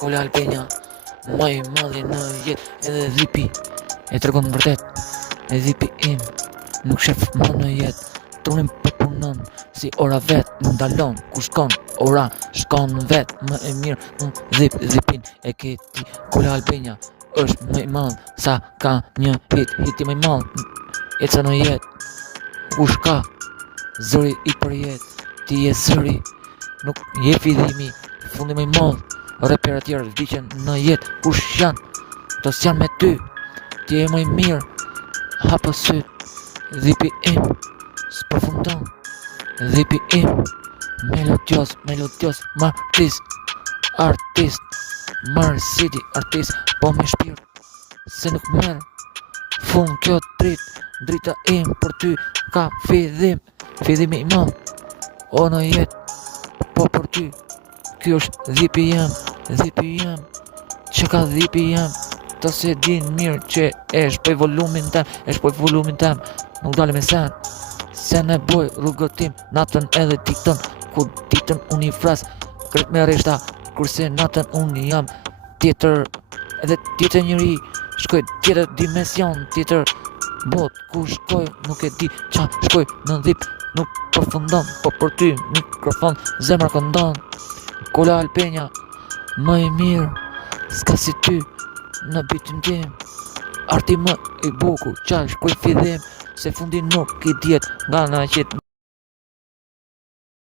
Kola Albania, më i madhi në jetë edhe dhipi e tregon vërtet. E dhipi im nuk shef më në jetë, trunin po punon si ora vet ndalon ku shkon ora shkon vet më e mirë në dhipin e ke ti. Kola Albania është më i madh sa ka një hiti më i madh eca në jetë kush ka zëri i për jetë ti je zëri nuk je fillimi fundi më i madh. Reperat tjerë vdiqen në jetë kush janë këto s'janë me ty ti je më i mirë hapa syt dhipi im s'përfundon dhipi im melodios artist City artist po me shpirt se nuk merr fund kjo drita im për ty ka fillimi i madh o në jetë po për ty ky është dhipi jam që ka dhipi jam ta se din mirë që e shpoj volumin tem nuk dale me sen e boj rrugëtim natën edhe ditën ku ditën unë i fras kret me reshta kurse natën unë jam tjetër edhe tjetër njëri shkoj tjetër dimension tjetër bot ku shkoj nuk e di qa shkoj në dhip nuk përfundon po për ty mikrofon zemra këndon. Kola Albania më i mirë s'ka si ty në bitin tim arti më i bukur qa shkoj fillim se fundi nuk i djet nga na qit